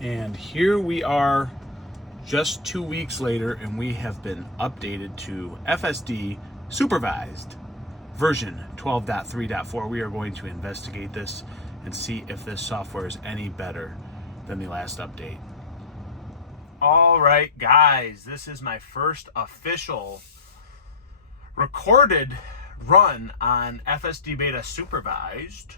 And here we are just 2 weeks later, and we have been updated to FSD supervised version 12.3.4. We are going to investigate this and see if this software is any better than the last update. All right, guys, this is my first official recorded run on FSD beta supervised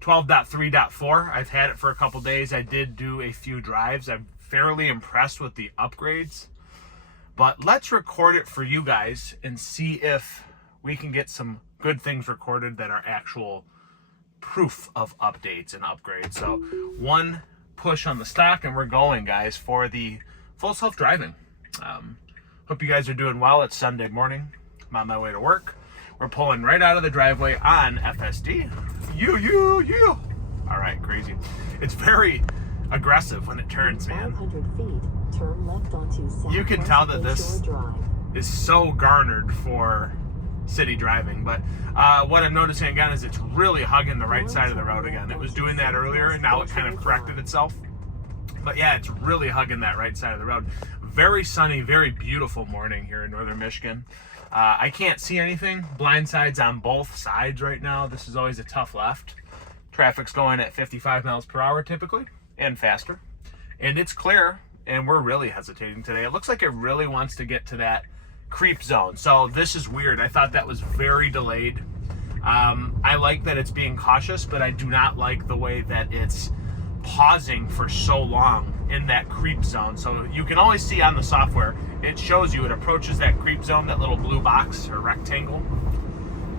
12.3.4. I've had it for a couple days. I did do a few drives. I'm fairly impressed with the upgrades, but let's record it for you guys and see if we can get some good things recorded that are actual proof of updates and upgrades. So one push on the stock and we're going, guys, for the full self-driving. Hope you guys are doing well. It's Sunday morning. I'm on my way to work. We're pulling right out of the driveway on FSD. You. All right, crazy. It's very aggressive when it turns, man. 500 feet, turn left onto South You can tell that this Drive. is so garnered for city driving, but what I'm noticing again is it's really hugging the right side of the road again. It was doing that earlier, and now it kind of corrected itself. But yeah, it's really hugging that right side of the road. Very sunny, very beautiful morning here in northern Michigan. I can't see anything. Blind sides on both sides right now. This is always a tough left. Traffic's going at 55 miles per hour typically, and faster. And it's clear, and we're really hesitating today. It looks like it really wants to get to that creep zone. So this is weird. I thought that was very delayed. I like that it's being cautious, but I do not like the way that it's pausing for so long in that creep zone. So you can always see on the software, it shows you it approaches that creep zone, that little blue box or rectangle.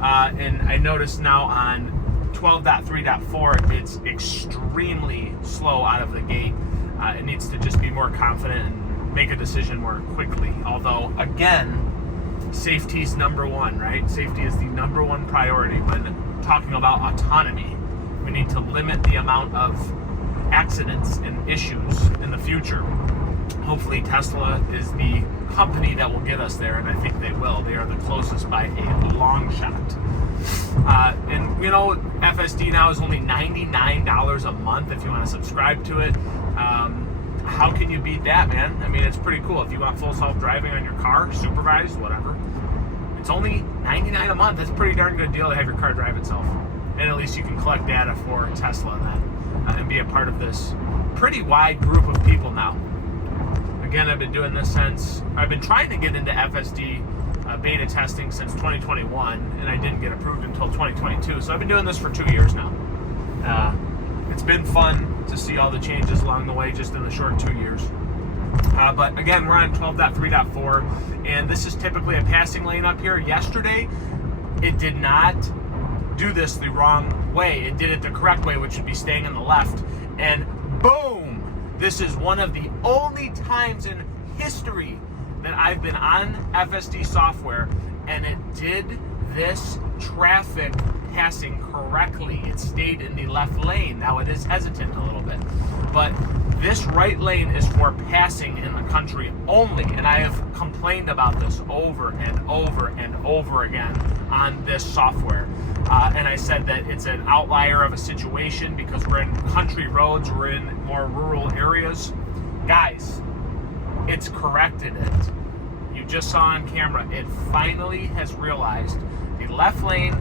And I noticed now on 12.3.4, it's extremely slow out of the gate. It needs to just be more confident and make a decision more quickly. Although, again, safety is number one, right? Safety is the number one priority when talking about autonomy. We need to limit the amount of accidents and issues in the future. Hopefully Tesla is the company that will get us there, and I think they will. They are the closest by a long shot. And you know, FSD now is only $99 a month if you want to subscribe to it. How can you beat that, man? I mean, it's pretty cool. If you want full self-driving on your car, supervised, whatever, it's only $99 a month. That's a pretty darn good deal to have your car drive itself. And at least you can collect data for Tesla then, and be a part of this pretty wide group of people now. Again, I've been doing this since, I've been trying to get into FSD beta testing since 2021, and I didn't get approved until 2022. So I've been doing this for 2 years now. It's been fun to see all the changes along the way just in the short 2 years. But again, we're on 12.3.4, and this is typically a passing lane up here. Yesterday, it did not do this the wrong way. It did it the correct way, which would be staying on the left. And boom! This is one of the only times in history that I've been on FSD software and it did this traffic passing correctly. It stayed in the left lane. Now it is hesitant a little bit, but this right lane is for passing in the country only, and I have complained about this over and over and over again on this software. And I said that it's an outlier of a situation because we're in country roads, we're in more rural areas. Guys, it's corrected it. You just saw on camera, it finally has realized the left lane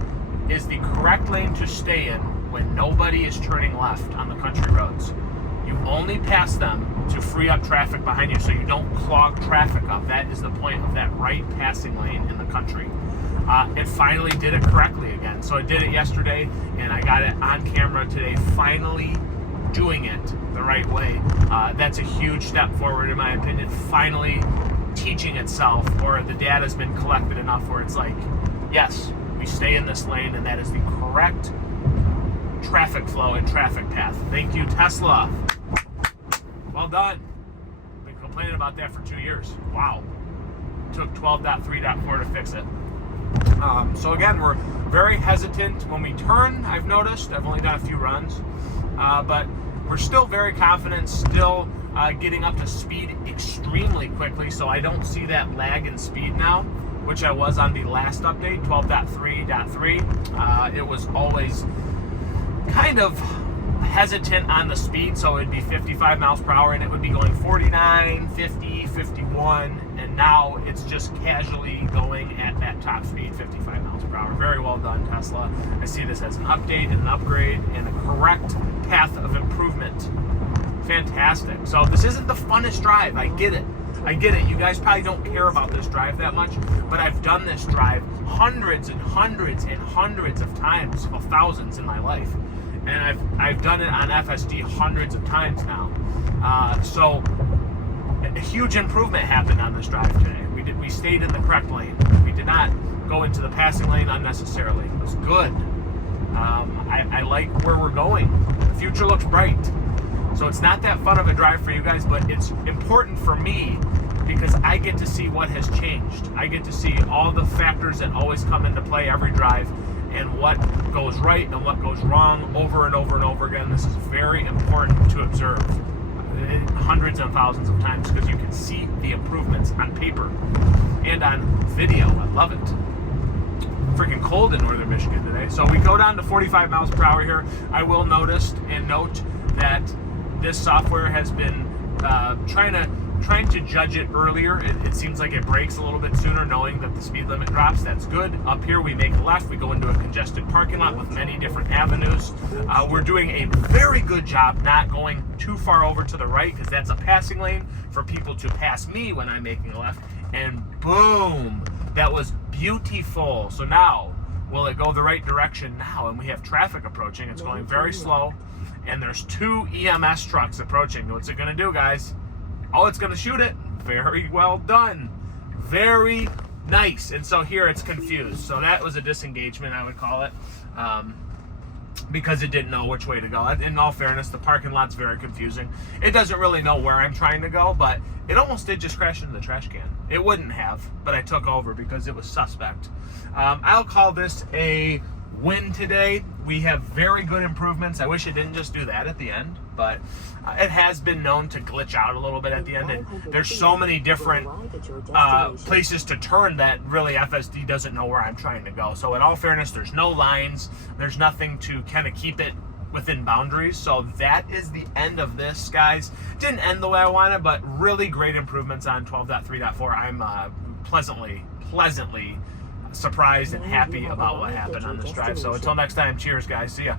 is the correct lane to stay in when nobody is turning left on the country roads. You only pass them to free up traffic behind you so you don't clog traffic up. That is the point of that right passing lane in the country. It finally did it correctly again. So I did it yesterday, and I got it on camera today, finally doing it the right way. That's a huge step forward in my opinion. Finally teaching itself, or the data's been collected enough where it's like, yes, we stay in this lane, and that is the correct traffic flow and traffic path. Thank you, Tesla. Well done. Been complaining about that for 2 years. Wow. Took 12.3.4 to fix it. So again, we're very hesitant when we turn. I've noticed. I've only done a few runs, but we're still very confident, still getting up to speed extremely quickly. So I don't see that lag in speed now, which I was on the last update, 12.3.3. It was always kind of hesitant on the speed, so it'd be 55 miles per hour and it would be going 49, 50, 51, and now it's just casually going at that top speed, 55 miles per hour. Very well done, Tesla. I see this as an update and an upgrade and a correct path of improvement. Fantastic. So this isn't the funnest drive. I get it. I get it. You guys probably don't care about this drive that much, but I've done this drive hundreds and hundreds and hundreds of times, well, thousands in my life. And I've done it on FSD hundreds of times now. So a huge improvement happened on this drive today. We stayed in the correct lane. We did not go into the passing lane unnecessarily. It was good. I like where we're going. The future looks bright. So it's not that fun of a drive for you guys, but it's important for me because I get to see what has changed. I get to see all the factors that always come into play every drive and what goes right and what goes wrong over and over and over again. This is very important to observe hundreds and thousands of times because you can see the improvements on paper and on video. I love it. Freaking cold in northern Michigan today. So we go down to 45 miles per hour here. I will note that this software has been trying to judge it earlier. It seems like it breaks a little bit sooner knowing that the speed limit drops. That's good. Up here we make a left. We go into a congested parking lot with many different avenues. We're doing a very good job not going too far over to the right because that's a passing lane for people to pass me when I'm making a left. And boom, that was beautiful. So now, will it go the right direction now? And we have traffic approaching. It's going very slow. And there's 2 EMS trucks approaching. What's it going to do, guys? Oh, it's going to shoot it. Very well done. Very nice. And so here it's confused. So that was a disengagement, I would call it, because it didn't know which way to go. In all fairness, the parking lot's very confusing. It doesn't really know where I'm trying to go, but it almost did just crash into the trash can. It wouldn't have, but I took over because it was suspect. I'll call this a win today. We have very good improvements. I wish it didn't just do that at the end, but it has been known to glitch out a little bit at the end. And there's so many different places to turn that really FSD doesn't know where I'm trying to go. So in all fairness, there's no lines. There's nothing to kind of keep it within boundaries. So that is the end of this, guys. Didn't end the way I wanted, but really great improvements on 12.3.4. I'm pleasantly surprised and happy about what happened on this drive. So until next time, cheers, guys. See ya.